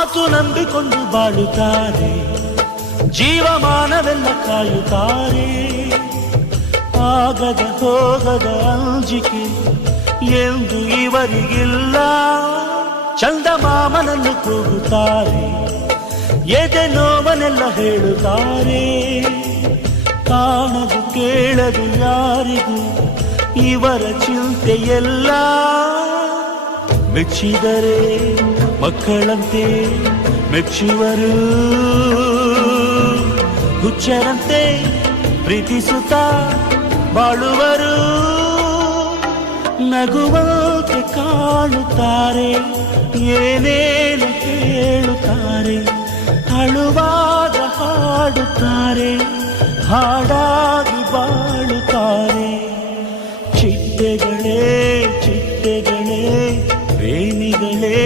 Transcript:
ಮಾತು ನಂಬಿಕೊಂಡು ಬಾಳುತ್ತಾರೆ, ಜೀವಮಾನವೆಲ್ಲ ಕಾಯುತ್ತಾರೆ. ಆಗದ ಹೋಗದ ಅಂಜಿಕೆ ಎಂದು ಇವರಿಗಿಲ್ಲ. ಚಂದಮಾಮನನ್ನು ಕೂಗುತ್ತಾರೆ, ಎದೆ ನೋವನೆಲ್ಲ ಹೇಳುತ್ತಾರೆ. ಕಾಣದು ಕೇಳದು ಯಾರಿಗೂ ಇವರ ಚಿಂತೆಯೆಲ್ಲ. ಮೆಚ್ಚಿದರೆ ಮಕ್ಕಳಂತೆ ಮೆಚ್ಚುವರು, ಹುಚ್ಚರಂತೆ ಪ್ರೀತಿಸುತ್ತಾ ಬಾಳುವರು. ನಗುವಂತೆ ಕಾಣುತ್ತಾರೆ, ಏನೇನು ಹೇಳುತ್ತಾರೆ. ಅಳುವಾಗ ಹಾಡುತ್ತಾರೆ, ಹಾಡಾಗಿ ಬಾಳುತ್ತಾರೆ. ಚಿಟ್ಟೆಗಳೇ ಚಿಟ್ಟೆಗಳೇ ಪ್ರೇಮಿಗಳೇ